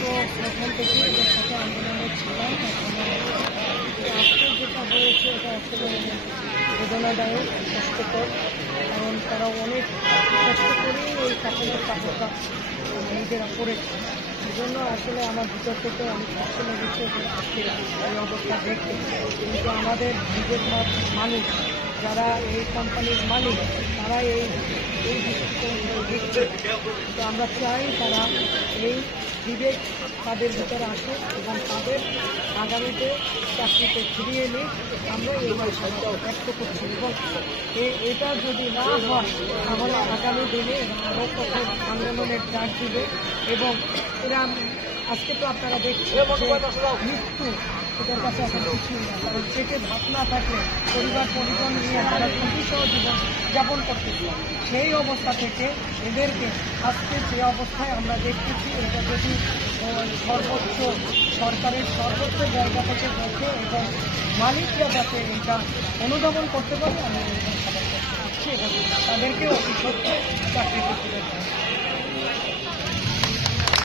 তো প্রথম থেকেই এদের সাথে আন্দোলনে ছিলাম। আজকে যেটা হয়েছে এটা আসলে বেদনাদায়ক, কষ্টকর, কারণ তারা অনেক কষ্ট করেই এই কাপড়ের কাপড়টা নিজেরা পড়েছে। এই জন্য আসলে আমার ভিতর থেকে অনেক কষ্ট লেগেছে যে আজকে এই অবস্থা দেখতে। কিন্তু আমাদের নিজের মানুষ যারা এই কোম্পানির মালিক তারা এই দিচ্ছে। তো আমরা চাই তারা এই বিবেক তাদের ভিতরে আসে এবং তাদের আগামীতে চাকরিতে ফিরিয়ে নিক, আমরা এই আশাটা ব্যক্ত করছি। এবং এটা যদি না হয় তাহলে আগামী দিনে আরও কঠোর আন্দোলনের ডাক দিবে। এবং এরা আজকে তো আপনারা দেখছেন মৃত্যু এদের কাছে এখন কিছুই না, কারণ পেটে ভাত না থাকলে পরিবার পরিজন নিয়ে তারা সহ জীবন যাপন করতেছে। সেই অবস্থা থেকে এদেরকে আজকে যে অবস্থায় আমরা দেখতেছি এটা যদি সর্বোচ্চ সরকারের সর্বোচ্চ জায়গা থেকে দেখে এবং মালিকরা যাতে এটা অনুধাবন করতে পারে, আমি তাদেরকেও অতি সত্য চাকরিতে তুলে দেয়।